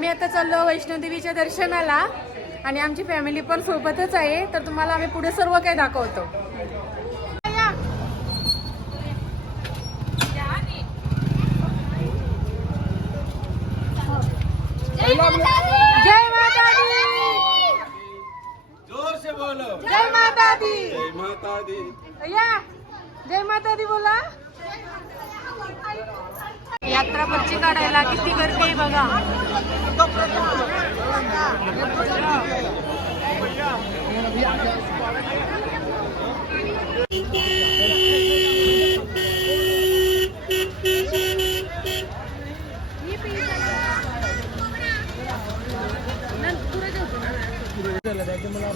आम्ही आता चाललो वैष्णोदेवीच्या दर्शनाला आणि आमची फॅमिली पण सोबतच आहे, तर तुम्हाला आम्ही पुढे सर्व काही दाखवतो. जय माता दी. जोर से बोलो. जय माता दी. जय माता दी. या जय माता दी बोला. यात्रा पर्ची काढायला किती गर्दी आहे बघा.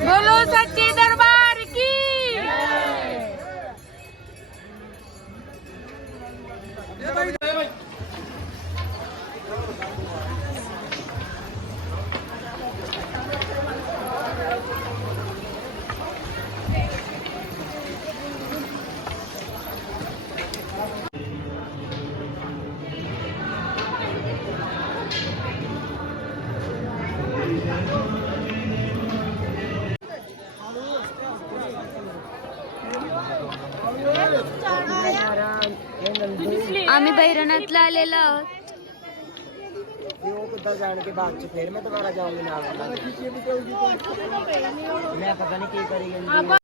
बोलो सच्चे दरबार की. आम्ही बैरनाथला आलेलो आहोत. जाने के बाद फिर मैं दोबारा जाऊंगी ना. मैं पता नहीं क्या करेंगे.